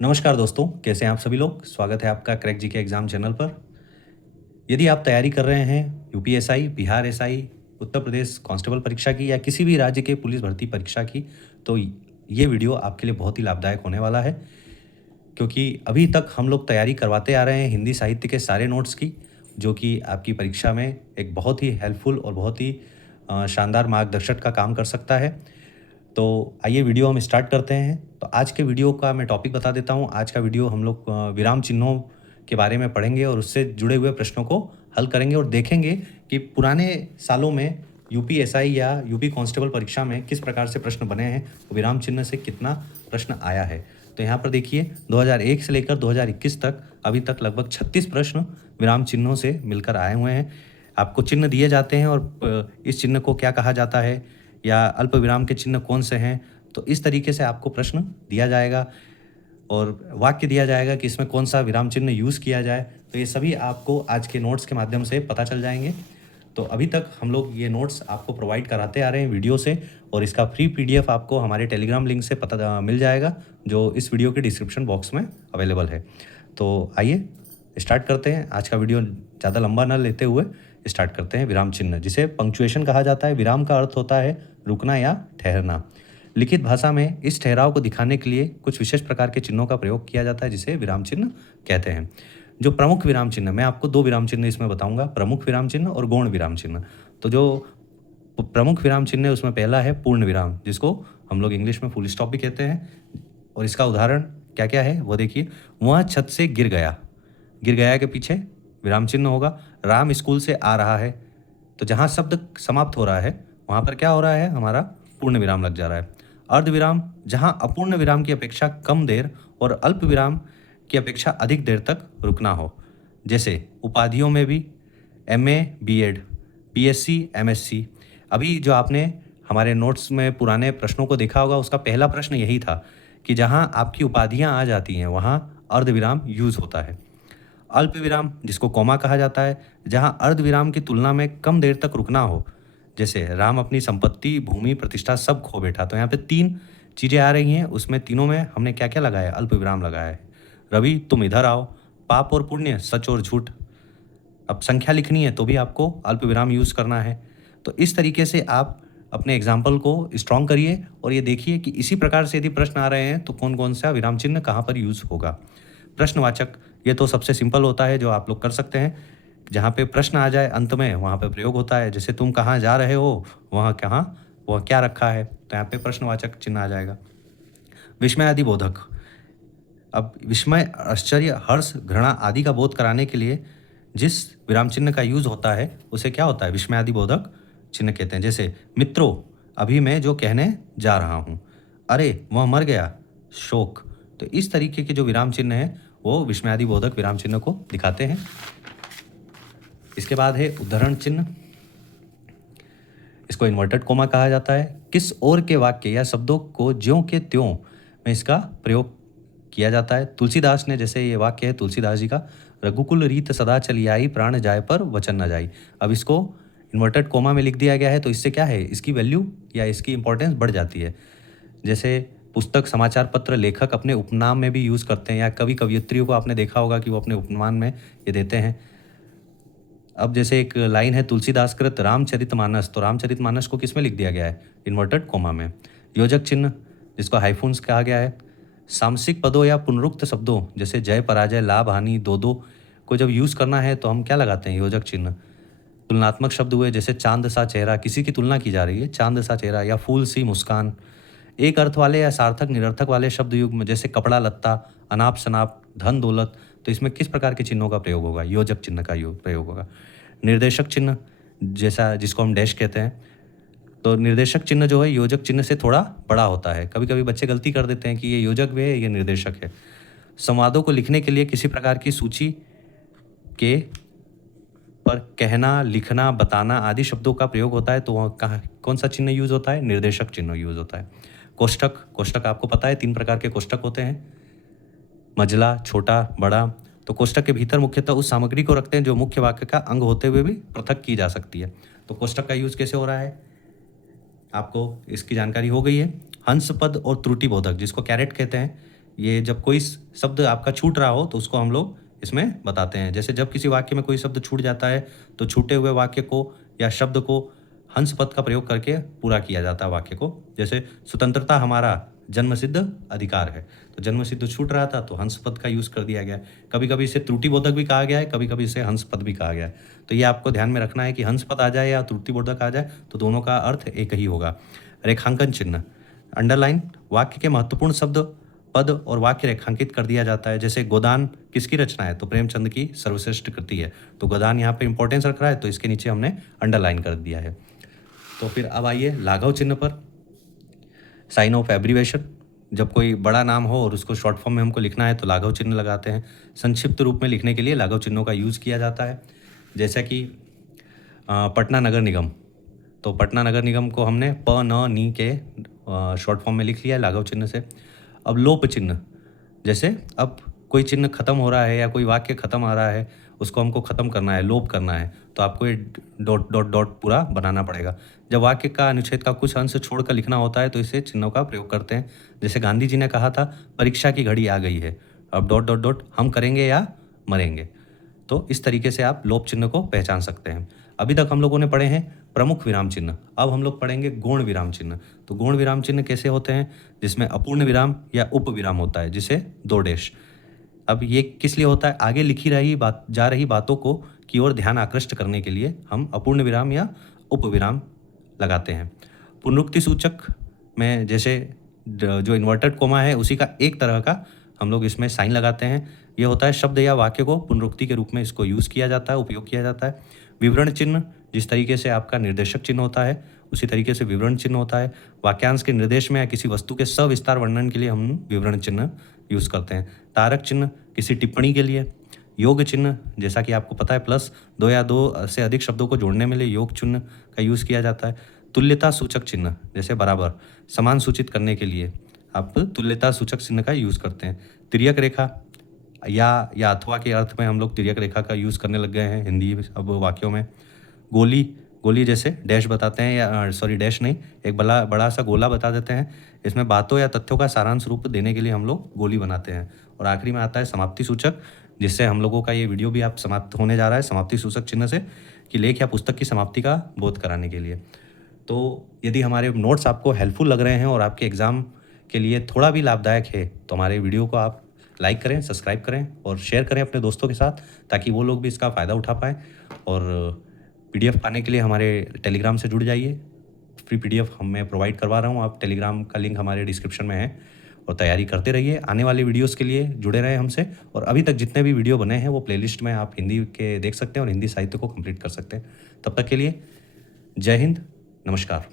नमस्कार दोस्तों, कैसे हैं आप सभी लोग? स्वागत है आपका क्रैक जीके एग्ज़ाम चैनल पर। यदि आप तैयारी कर रहे हैं UPSI, Bihar SI, Uttar Pradesh constable परीक्षा की या किसी भी राज्य के पुलिस भर्ती परीक्षा की, तो ये वीडियो आपके लिए बहुत ही लाभदायक होने वाला है। क्योंकि अभी तक हम लोग तैयारी करवाते आ रहे हैं हिंदी साहित्य के सारे नोट्स की, जो कि आपकी परीक्षा में एक बहुत ही हेल्पफुल और बहुत ही शानदार मार्गदर्शक का काम कर सकता है। तो आइए वीडियो हम स्टार्ट करते हैं। तो आज के वीडियो का मैं टॉपिक बता देता हूँ। आज का वीडियो हम लोग विराम चिन्हों के बारे में पढ़ेंगे और उससे जुड़े हुए प्रश्नों को हल करेंगे और देखेंगे कि पुराने सालों में यूपी एसआई या यूपी कांस्टेबल परीक्षा में किस प्रकार से प्रश्न बने हैं, विराम चिन्ह से कितना प्रश्न आया है। तो यहाँ पर देखिए 2001 से लेकर 2021 तक अभी तक लगभग 36 प्रश्न विराम चिन्हों से मिलकर आए हुए हैं। आपको चिन्ह दिए जाते हैं और इस चिन्ह को क्या कहा जाता है या अल्प विराम के चिन्ह कौन से हैं, तो इस तरीके से आपको प्रश्न दिया जाएगा और वाक्य दिया जाएगा कि इसमें कौन सा विराम चिन्ह यूज़ किया जाए। तो ये सभी आपको आज के नोट्स के माध्यम से पता चल जाएंगे। तो अभी तक हम लोग ये नोट्स आपको प्रोवाइड कराते आ रहे हैं वीडियो से, और इसका फ्री पीडीएफ आपको हमारे टेलीग्राम लिंक से पता मिल जाएगा, जो इस वीडियो के डिस्क्रिप्शन बॉक्स में अवेलेबल है। तो आइए स्टार्ट करते हैं। आज का वीडियो ज़्यादा लंबा न लेते हुए स्टार्ट करते हैं। विराम चिन्ह, जिसे पंक्चुएशन कहा जाता है। विराम का अर्थ होता है रुकना या ठहरना। लिखित भाषा में इस ठहराव को दिखाने के लिए कुछ विशेष प्रकार के चिन्हों का प्रयोग किया जाता है, जिसे विराम चिन्ह कहते हैं। जो प्रमुख विराम चिन्ह, मैं आपको दो विराम चिन्ह इसमें बताऊंगा, प्रमुख विराम चिन्ह और गौण विराम चिन्ह। तो जो प्रमुख विराम चिन्ह है उसमें पहला है पूर्ण विराम, जिसको हम लोग इंग्लिश में फुल स्टॉप भी कहते हैं। और इसका उदाहरण क्या क्या है वो देखिए। वह छत से गिर गया, गिर गया के पीछे विराम चिन्ह होगा। राम स्कूल से आ रहा है, तो जहाँ शब्द समाप्त हो रहा है वहाँ पर क्या हो रहा है, हमारा पूर्ण विराम लग जा रहा है। अर्ध विराम, जहाँ अपूर्ण विराम की अपेक्षा कम देर और अल्प विराम की अपेक्षा अधिक देर तक रुकना हो। जैसे उपाधियों में भी एमए, बीएड, बीएससी, एमएससी। अभी जो आपने हमारे नोट्स में पुराने प्रश्नों को देखा होगा, उसका पहला प्रश्न यही था कि जहाँ आपकी उपाधियाँ आ जाती हैं वहाँ अर्ध विराम यूज होता है। अल्प विराम, जिसको कॉमा कहा जाता है, जहाँ अर्ध विराम की तुलना में कम देर तक रुकना हो। जैसे राम अपनी संपत्ति, भूमि, प्रतिष्ठा सब खो बैठा। तो यहाँ पे तीन चीज़ें आ रही हैं, उसमें तीनों में हमने क्या क्या लगाया है, अल्प विराम लगाया है। रवि तुम इधर आओ, पाप और पुण्य, सच और झूठ। अब संख्या लिखनी है तो भी आपको अल्प विराम यूज़ करना है। तो इस तरीके से आप अपने एग्जाम्पल को स्ट्रॉन्ग करिए और ये देखिए कि इसी प्रकार से यदि प्रश्न आ रहे हैं तो कौन कौन सा विराम चिन्ह कहाँ पर यूज़ होगा। प्रश्नवाचक, ये तो सबसे सिंपल होता है जो आप लोग कर सकते हैं। जहाँ पे प्रश्न आ जाए अंत में वहाँ पे प्रयोग होता है। जैसे तुम कहाँ जा रहे हो, वहाँ कहाँ, वह क्या रखा है, तो यहाँ पे प्रश्नवाचक चिन्ह आ जाएगा। विस्मय आदि बोधक, अब विस्मय, आश्चर्य, हर्ष, घृणा आदि का बोध कराने के लिए जिस विराम चिन्ह का यूज होता है उसे क्या होता है, विस्मय आदि बोधक चिन्ह कहते हैं। जैसे मित्रों, अभी मैं जो कहने जा रहा हूँ, अरे वह मर गया, शोक। तो इस तरीके के जो विराम चिन्ह है वो विस्मय आदि बोधक विराम चिन्ह को दिखाते हैं। इसके बाद है उद्धरण चिन्ह, इसको इन्वर्टेड कोमा कहा जाता है। किस और के वाक्य या शब्दों को ज्यों के त्यों में इसका प्रयोग किया जाता है। तुलसीदास ने, जैसे ये वाक्य है तुलसीदास जी का, रघुकुल रीत सदा चली आई, प्राण जाए पर वचन न जाई। अब इसको इन्वर्टेड कोमा में लिख दिया गया है, तो इससे क्या है, इसकी वैल्यू या इसकी इंपॉर्टेंस बढ़ जाती है। जैसे पुस्तक, समाचार पत्र, लेखक अपने उपनाम में भी यूज़ करते हैं, या कवि कवयित्रियों को आपने देखा होगा कि वो अपने उपनाम में ये देते हैं। अब जैसे एक लाइन है तुलसीदास कृत रामचरितमानस, तो रामचरितमानस को किस में लिख दिया गया है, इन्वर्टेड कोमा में। योजक चिन्ह, जिसको हाइफुन्स कहा गया है। सामसिक पदों या पुनरुक्त शब्दों, जैसे जय, पराजय, लाभ, हानि, दो दो को जब यूज़ करना है तो हम क्या लगाते हैं, योजक चिन्ह। तुलनात्मक शब्द हुए, जैसे चांद सा चेहरा, किसी की तुलना की जा रही है, चांद सा चेहरा, या फूल सी मुस्कान। एक अर्थ वाले या सार्थक निरर्थक वाले शब्द युग में, जैसे कपड़ा लत्ता, अनाप शनाप, धन दौलत, तो इसमें किस प्रकार के चिन्हों का प्रयोग होगा, योजक चिन्ह का प्रयोग होगा। निर्देशक चिन्ह, जैसा जिसको हम डैश कहते हैं, तो निर्देशक चिन्ह जो है योजक चिन्ह से थोड़ा बड़ा होता है। कभी कभी बच्चे गलती कर देते हैं कि ये योजक भी है, ये निर्देशक है। संवादों को लिखने के लिए किसी प्रकार की सूची के पर कहना, लिखना, बताना आदि शब्दों का प्रयोग होता है, तो वह कहाँ कौन सा चिन्ह यूज होता है, निर्देशक चिन्ह यूज होता है। कोष्ठक, कोष्ठक आपको पता है 3 प्रकार के कोष्ठक होते हैं, मझला, छोटा, बड़ा। तो कोष्ठक के भीतर मुख्यतः उस सामग्री को रखते हैं जो मुख्य वाक्य का अंग होते हुए भी पृथक की जा सकती है। तो कोष्ठक का यूज कैसे हो रहा है, आपको इसकी जानकारी हो गई है। हंस पद और त्रुटि बोधक, जिसको कैरेट कहते हैं, ये जब कोई शब्द आपका छूट रहा हो तो उसको हम लोग इसमें बताते हैं। जैसे जब किसी वाक्य में कोई शब्द छूट जाता है तो छूटे हुए वाक्य को या शब्द को हंस पद का प्रयोग करके पूरा किया जाता है वाक्य को। जैसे स्वतंत्रता हमारा जन्मसिद्ध अधिकार है, तो जन्मसिद्ध छूट रहा था तो हंस पद का यूज़ कर दिया गया। कभी कभी इसे त्रुटिबोधक भी कहा गया है, कभी कभी इसे हंस पद भी कहा गया है। तो ये आपको ध्यान में रखना है कि हंस पद आ जाए या त्रुटिबोधक आ जाए तो दोनों का अर्थ एक ही होगा। रेखांकन चिन्ह, अंडरलाइन, वाक्य के महत्वपूर्ण शब्द पद और वाक्य रेखांकित कर दिया जाता है। जैसे गोदान किसकी रचना है, तो प्रेमचंद की सर्वश्रेष्ठ कृति है, तो गोदान यहाँ पे इंपॉर्टेंस रख रहा है तो इसके नीचे हमने अंडरलाइन कर दिया है। तो फिर अब आइए लाघव चिन्ह पर। साइन ऑफ एब्रीवेशन, जब कोई बड़ा नाम हो और उसको शॉर्ट फॉर्म में हमको लिखना है तो लाघव चिन्ह लगाते हैं। संक्षिप्त रूप में लिखने के लिए लाघव चिन्हों का यूज़ किया जाता है। जैसा कि पटना नगर निगम, तो पटना नगर निगम को हमने प न नी के शॉर्ट फॉर्म में लिख लिया है लाघव चिन्ह से। अब लोप चिन्ह, जैसे अब कोई चिन्ह खत्म हो रहा है या कोई वाक्य खत्म आ रहा है, उसको हमको खत्म करना है, लोप करना है, तो आपको ये डॉट डॉट डॉट पूरा बनाना पड़ेगा। जब वाक्य का अनुच्छेद का कुछ अंश छोड़कर लिखना होता है तो इसे चिन्हों का प्रयोग करते हैं। जैसे गांधी जी ने कहा था परीक्षा की घड़ी आ गई है, अब डॉट डॉट डॉट हम करेंगे या मरेंगे। तो इस तरीके से आप लोप चिन्ह को पहचान सकते हैं। अभी तक हम लोगों ने पढ़े हैं प्रमुख विराम चिन्ह, अब हम लोग पढ़ेंगे गौण विराम चिन्ह। तो गौण विराम चिन्ह कैसे होते हैं, जिसमें अपूर्ण विराम या उप विराम होता है, जिसे दो डैश। अब ये किस लिए होता है, आगे लिखी रही बात जा रही बातों को की ओर ध्यान आकृष्ट करने के लिए हम अपूर्ण विराम या उप विराम लगाते हैं। पुनरुक्ति सूचक में जैसे जो इन्वर्टेड कोमा है उसी का एक तरह का हम लोग इसमें साइन लगाते हैं। ये होता है शब्द या वाक्य को पुनरुक्ति के रूप में इसको यूज़ किया जाता है, उपयोग किया जाता है। विवरण चिन्ह, जिस तरीके से आपका निर्देशक चिन्ह होता है उसी तरीके से विवरण चिन्ह होता है। वाक्यांश के निर्देश में या किसी वस्तु के सविस्तार वर्णन के लिए हम विवरण चिन्ह यूज़ करते हैं। तारक चिन्ह किसी टिप्पणी के लिए। योग चिन्ह, जैसा कि आपको पता है प्लस दो या दो से अधिक शब्दों को जोड़ने में लिए योग चिन्ह का यूज़ किया जाता है। तुल्यता सूचक चिन्ह, जैसे बराबर समान सूचित करने के लिए आप तुल्यता सूचक चिन्ह का यूज़ करते हैं। तिर्यक रेखा या अथवा के अर्थ में हम लोग तिर्यक रेखा का यूज़ करने लग गए हैं हिंदी अब वाक्यों में। गोली जैसे डैश बताते हैं या सॉरी डैश नहीं, एक बड़ा सा गोला बता देते हैं। इसमें बातों या तथ्यों का सारांश रूप देने के लिए हम लोग गोली बनाते हैं। और आखिरी में आता है समाप्ति सूचक, जिससे हम लोगों का ये वीडियो भी आप समाप्त होने जा रहा है समाप्ति सूचक चिन्ह से, कि लेख या पुस्तक की समाप्ति का बोध कराने के लिए। तो यदि हमारे नोट्स आपको हेल्पफुल लग रहे हैं और आपके एग्ज़ाम के लिए थोड़ा भी लाभदायक है तो हमारे वीडियो को आप लाइक करें, सब्सक्राइब करें और शेयर करें अपने दोस्तों के साथ, ताकि वो लोग भी इसका फ़ायदा उठा पाएँ। और PDF पाने के लिए हमारे टेलीग्राम से जुड़ जाइए। फ्री PDF मैं प्रोवाइड करवा रहा हूँ, आप टेलीग्राम का लिंक हमारे डिस्क्रिप्शन में है। और तैयारी करते रहिए, आने वाली वीडियोस के लिए जुड़े रहें हमसे। और अभी तक जितने भी वीडियो बने हैं वो प्लेलिस्ट में आप हिंदी के देख सकते हैं और हिंदी साहित्य को कंप्लीट कर सकते हैं। तब तक के लिए जय हिंद, नमस्कार।